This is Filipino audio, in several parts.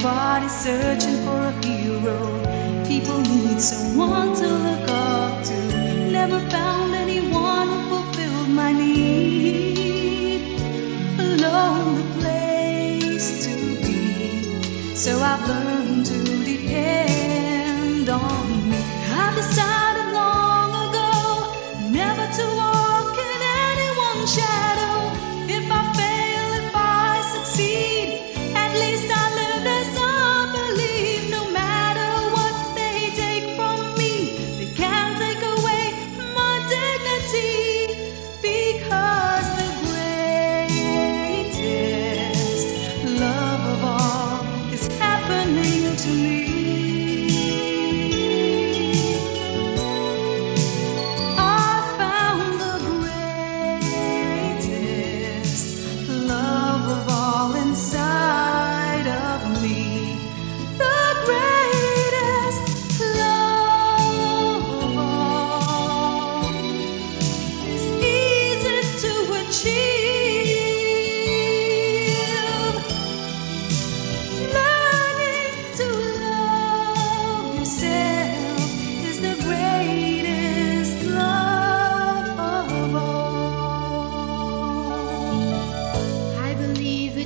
Everybody's searching for a hero. People need someone to look up to. Never found anyone who fulfilled my need. Alone, the place to be. So I've learned to depend on me. I've decided long ago never to walk in anyone's shadow. If I fail, if I succeed, at least I live as I believe. No matter what they take from me, they can't take away my dignity. Because the greatest love of all is happening to me.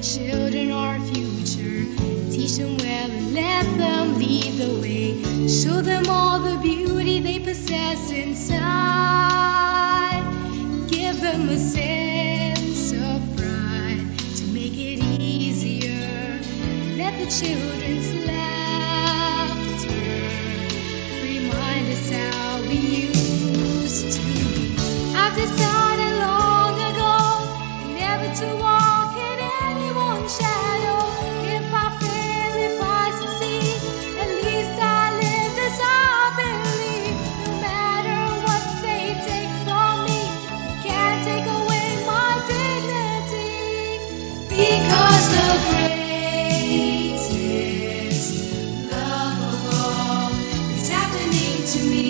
Children are our future. Teach them well and let them lead the way. Show them all the beauty they possess inside. Give them a sense of pride to make it easier. Let the children's laughter remind us how we used to be. I've decided long ago never to walk shadow. If I fail, if I succeed, at least I live as I believe. No matter what they take from me, they can't take away my dignity. Because the greatest love of all is happening to me.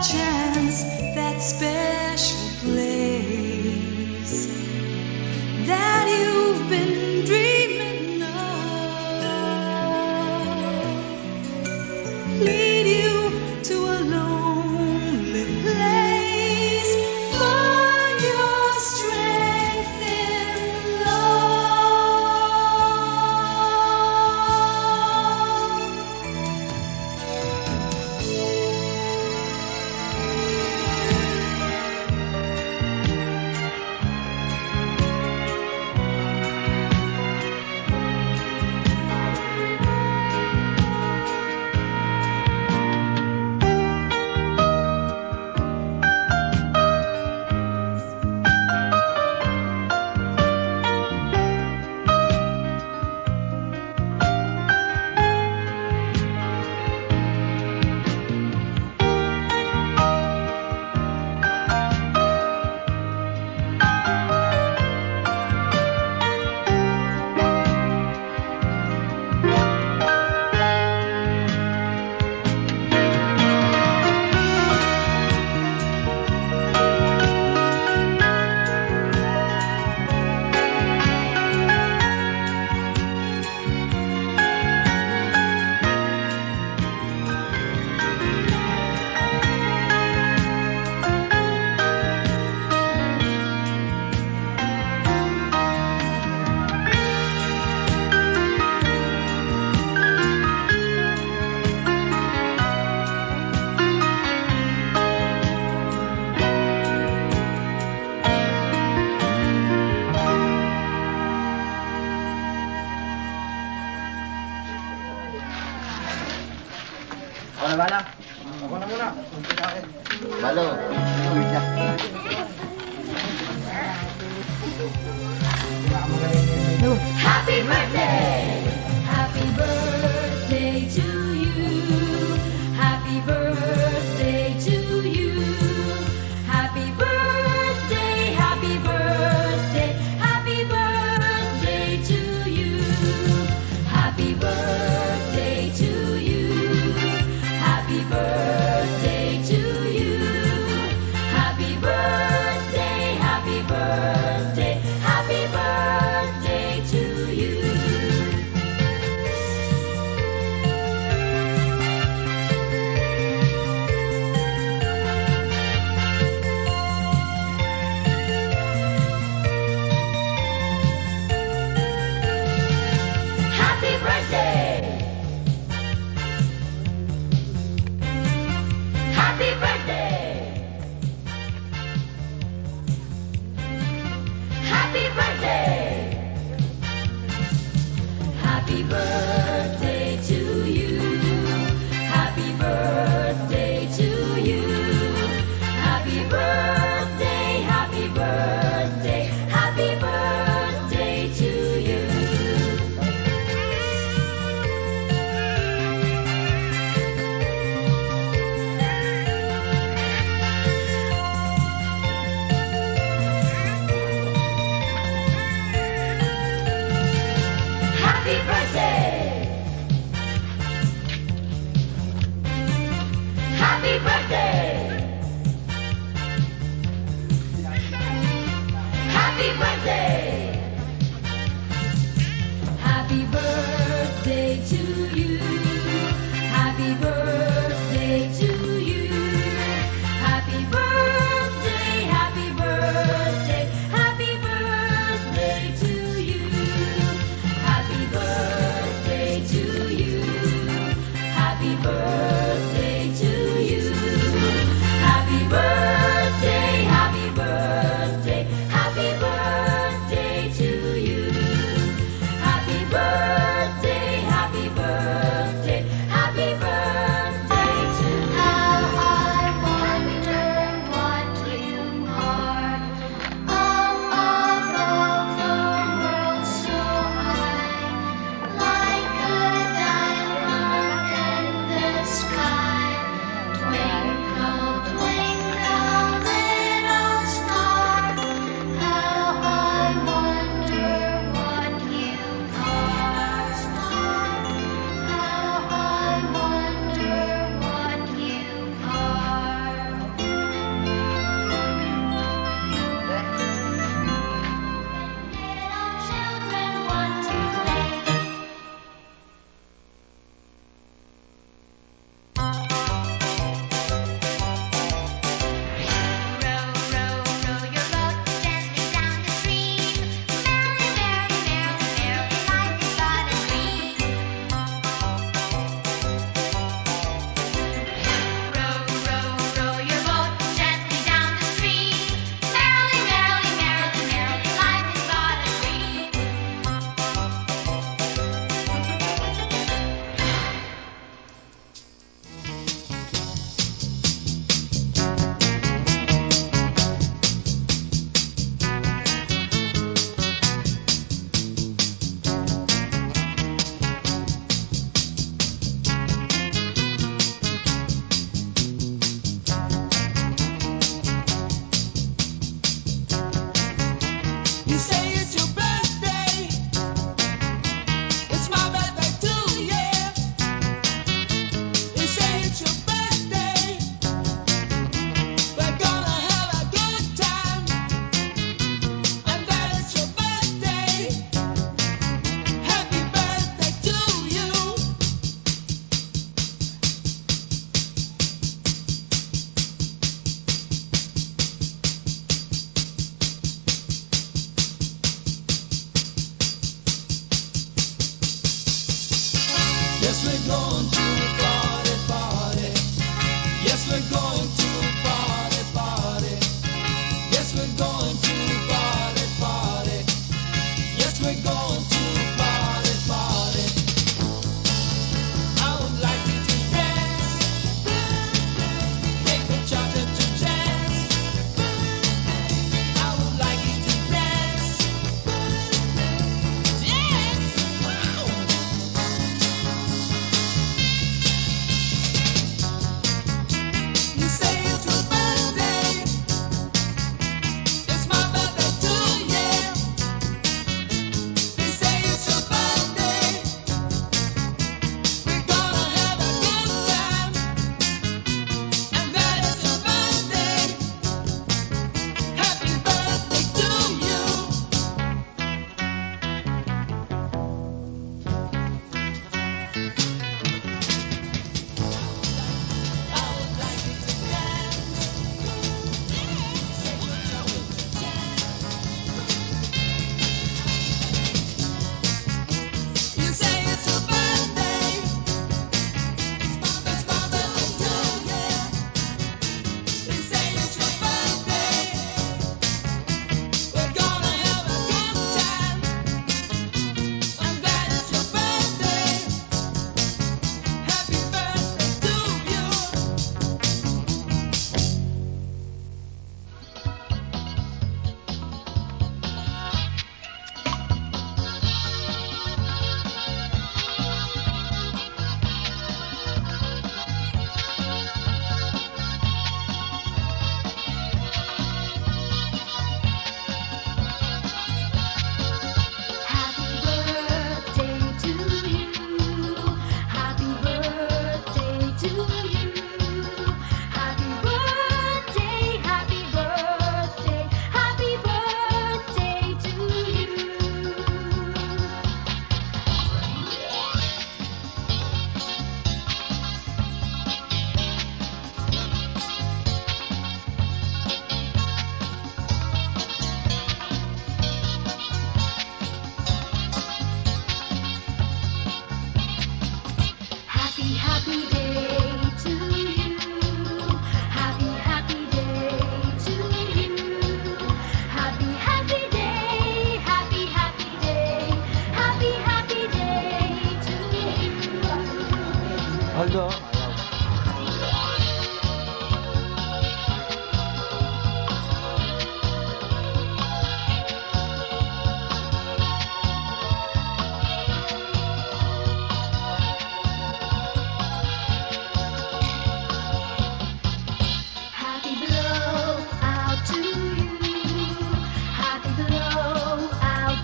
Chance, that special place that you've been dreaming of, lead you to a lonely place. Find your strength in Ahora, Bala. Ako na muna. Malo. Happy birthday! Happy birthday to you. Happy birthday to you. Happy birthday, happy birthday, happy birthday to you. Happy birthday to you. Happy birthday to you. Happy birthday, happy birthday, happy birthday to you. Happy birthday! Happy birthday! Happy birthday! Happy birthday to you. Happy birthday to you. Happy birthday, happy birthday, happy birthday to you. Happy birthday! Happy birthday! Happy birthday! Happy birthday to you. Happy birthday to you. Happy birthday, happy birthday, happy birthday to you. Happy birthday to you. Happy birthday to you.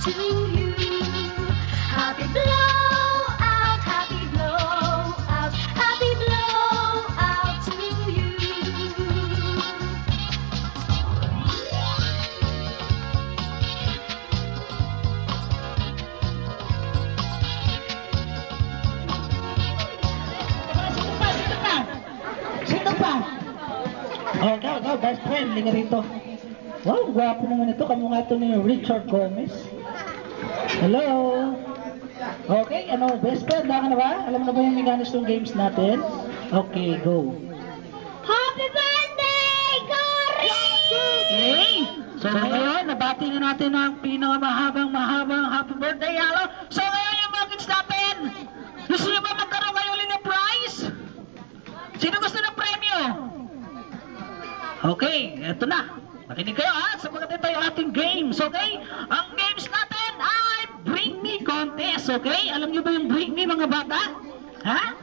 to you. Happy blowout, happy blowout, happy blowout to you. Sino pa? Oh, ikaw, best friend, liga rito. Wow, gwapo naman ito. Kamukha ito ni Richard Gomez. Hello? Okay, ano, best friend, ka na ba? Alam mo na ba yung mechanics ng games natin? Okay, go. Happy birthday, Cory! Okay, so ngayon, nabati na natin ang pinakamahabang happy birthday, halo. So ngayon yung mga kids natin, gusto nyo ba magkaroon kayo ulit ng prize? Sino gusto ng premyo? Okay, eto na. Makinig kayo ha, sapagkat ito yung ating games, okay? Ang games natin ay Bring Me Contest, okay? Alam niyo ba yung Bring Me mga bata? Ha?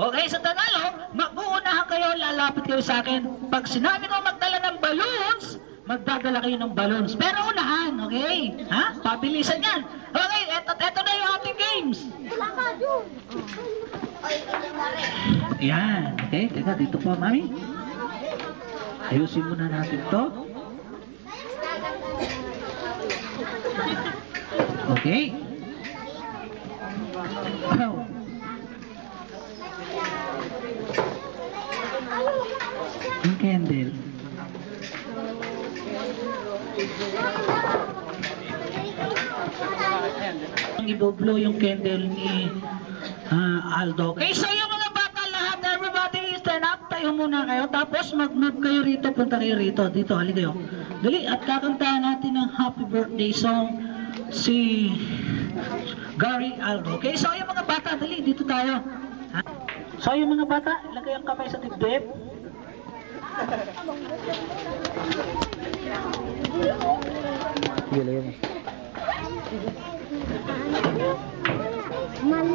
Okay, sa Tagalog, mag-uunahan kayo, lalapit kayo sa akin. Pag sinabi ko magdala ng balloons, magdadala kayo ng balloons. Pero unahan, okay? Ha? Pabilisan yan. Okay, eto na yung ating games. Yan, okay? Teka, dito po, mami. Ayusin muna natin to. Okay. Yung candle. Ang i-blow yung candle ni Aldo. Okay, so yung mga bata lahat, everybody stand up. Tayo muna kayo. Tapos mag-move kayo rito. Punta kayo rito. Dito, halika kayo. Dali, at kakantahan natin ng happy birthday song si Gary Aldo. Okay, so yung mga bata, dali, dito tayo. Ha? So yung mga bata, ilagay ang kamay sa dibdib.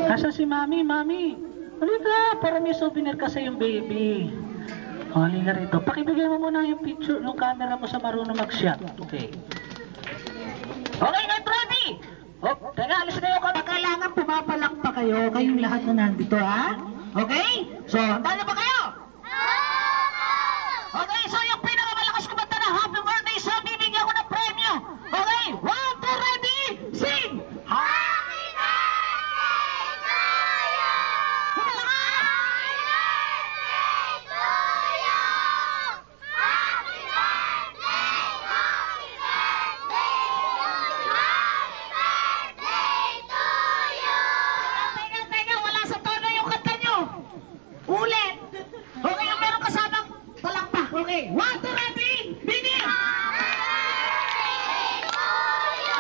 Asa si Mami? Mami, halika, para may souvenir kasi yung baby. O, halika rito. Pakibigay mo muna yung picture ng camera mo sa marunong mag-shot. Okay. Okay, get ready! Oh, teka, alis na yung kamera. Kailangan pumapalak pa kayo. Kayong lahat na nandito, ha? Okay? So, handa na ba kayo? Okay, so yung pinakamalakas kumanta na happy birthday sa bibigyan ko ng premyo. Okay, 1, 2, ready, sing! Happy birthday to you! Happy birthday to you! Happy birthday, happy birthday to you! Teka, wala sa tono yung kanta nyo. Ulit! Okay, yung meron kasamang palakpak. Okay, 1, 2, ready, begin! Happy birthday to you!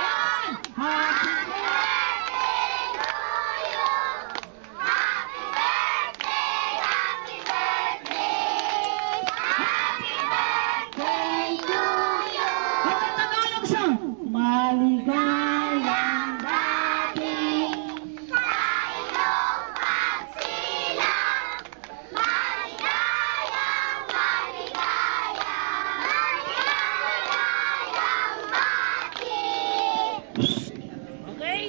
Happy birthday to you! Happy birthday, happy birthday! Happy birthday to you! Okay, Tagalog song. Maligayang dating sa iyong pagsilang. Maligayang, maligayang bati. Okay?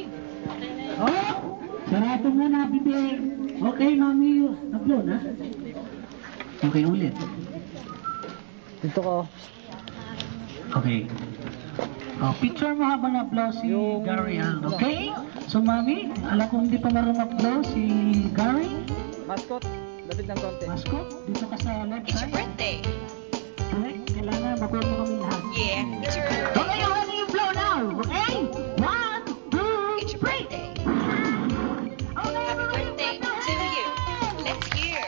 Oh, sarado mo na, bibig. Okay, mami. Nablo na? Okay, ulit. Dito ko. Okay. Oh, picture mo habang na-blow si Gary Aldo. Okay? So, mami, alam ko hindi pa marunong ma-blow si Gary. Mascot. Lapit ng konti. Mascot, dito ka sa left It's your side. birthday. Okay, kailangan makuha mo kami lahat. Yeah, it's your birthday. Okay, you're ready to blow now. Okay? 1, 2, It's your 3. birthday. Okay, Happy birthday to you. Next year.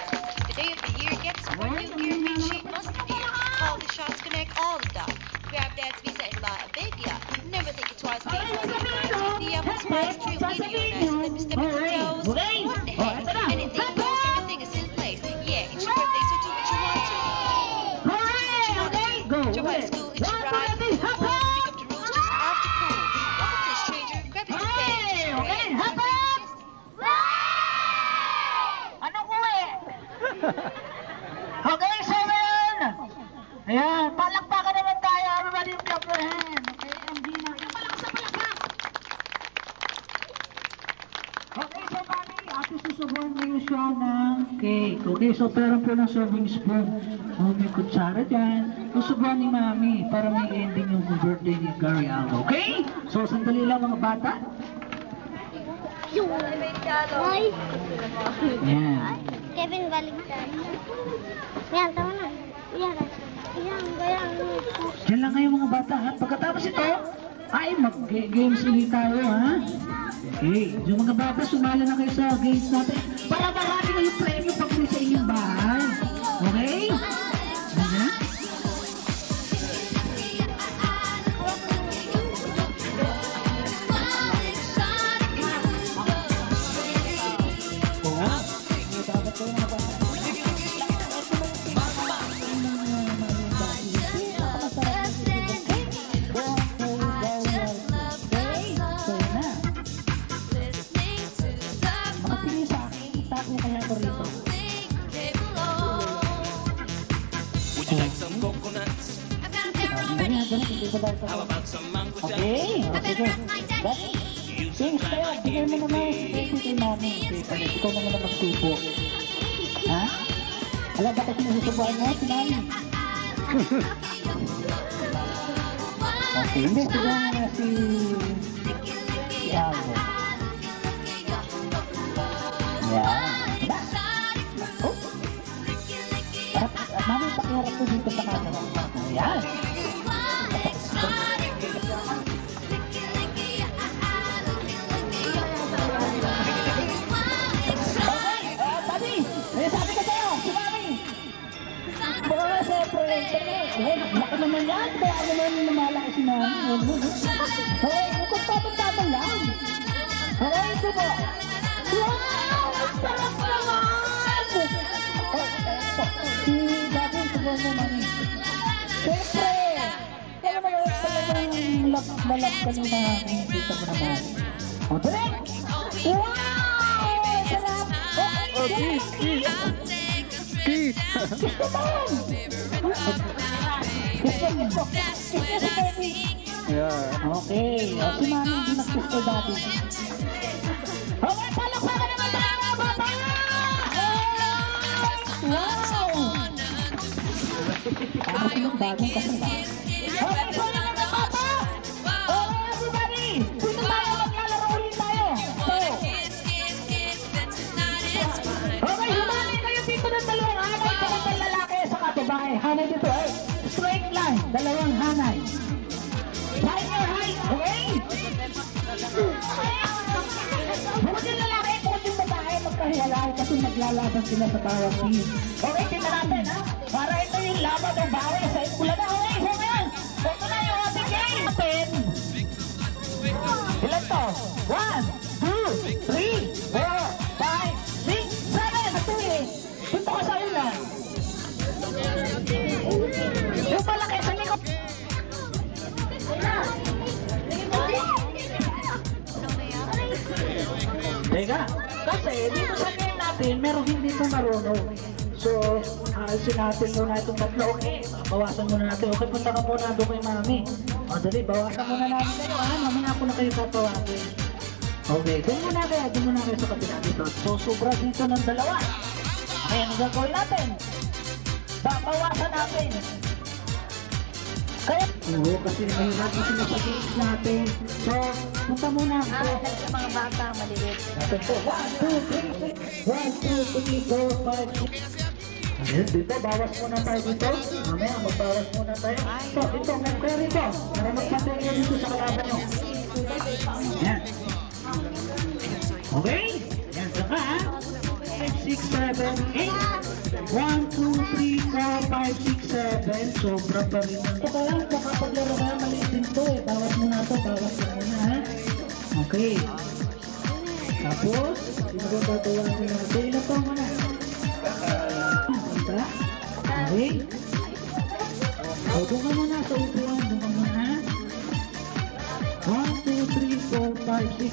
The day of the year gets more new gear, meat sheet, must gear. Call the shots, connect all the dots. Grab Dad's Visa and buy a big yacht. Never think it twice, pay for the price. The apple spice, treat with you nice. Let me step on your toes. What the heck? Anything goes, everything is in place. Yeah, it's your birthday, so do what you want to. Hooray! Okay, go. It's your ride to school, it's your ride to school. Pick up the rules just off the pool. Welcome to the stranger, grab your Hooray! pen. Okay, happen! Ano ko eh? Okay, so ngayon. Ayan, palakpakan naman tayo. Everybody clap your hand. Okay, ang hina. Yung malakas na palakpak. siya ng cake. Okay, so meron po ng serving spoon. O may kutsara dyan. Susubuan ni Mami para may ending yung birthday ni Gary Aldo. Okay? So, sandali lang mga bata. Ay, Yan. Kevin Baliktad. Yan, tama na. Yan, yan, ganyan. Diyan lang kayo mga bata ha. Pagkatapos ito, ay mag-games ulit tayo ha. Okay, yung mga bata, sumala na kayo sa games natin para marami kayong premyo pag uwi sa inyong bahay. Okay? Okay? Okay, sige. James, kaya, bigay mo naman si Baby kay Mami. Okay, ikaw naman na magsubo. Ha? Alam ba kasi nasusubuan mo si Mami? Okay, hindi, subuhan na si Aldo. Yan. Diba? Oh. Mami, pakiharap ko dito sa camera. Yan. Baka naman yan, kaya naman lumalaki si Mami. Okay, ikot-tatang lang. Okay, ito po. Wow! Ang sarap naman! Si Gabi, subuhan mo, Mami. Siyempre! Kaya naman talagang lalap ka nila. Kita mo naman. O, direct! Wow! Sarap! Okay, kiss! Gusto mo! Yeah. Okay, o si Mami hindi nag-kiss kay Daddy. Okay, palakpakan naman tayo mga bata! Wow! Ano silang bagong kasama? Okay, so na mga bata! Okay, everybody! Dito tayo, maglalaro ulit tayo! Okay, humami kayo dito ng dalawang hanay sa kung lalaki sa katibahay. Hanay dito eh. Straight line, dalawang hanay. Right your height, okay? Bukod yung lalaki, bukod yung babae, magkahiwalay kasi maglalaban sila sa bawat team. Okay, tingnan natin ha? Para ito yung laban o bawi sa ikula na. Okay, so ngayon, ito na yung ating game. Ilan to? 1, 2, 3, 4, 5, 6, 7. Ito eh. Punto ka sa una. Yung malaki sa likod. Teka, kasi dito sa game natin, meron hindi ito marunong. So, alisin natin muna itong tatlo. Okay, bawasan muna natin. Okay, punta ka muna doon kay Mami. O, dali, bawasan muna natin kayo. Mamaya ako na kayo tatawagin. Okay, doon muna kayo sa kabila dito. So, sobra dito ng dalawa. Okay, ano gagawin natin? Bawasan natin. Kaya, oo, kasi mahirap kasi sa games natin. So, punta muna ako. Sa mga bata, maliliit. Natin po. 1, 2, 3, 4, 5, 6. Ayan, dito, bawas muna tayo dito. Mamaya, magbawas muna tayo. So, ito, may prayer ito. Para magpatuloy dito sa kalaban nyo. Ayan. Okay? Ayan, saka ha. 5, 6, 7, 8. 1, 2, 3, 4, 5, 6, 7. Sobra pa rin. Ito lang, makapaglaro ka, maliit din to eh. Bawas muna ito, bawas muna ha. Okay. Tapos, pinagbabatawan mo na ito. Ilan to muna? Punta. Okay. O, doon ka muna sa upuan. Doon ka muna ha. 1, 2, 3, 4, 5, 6,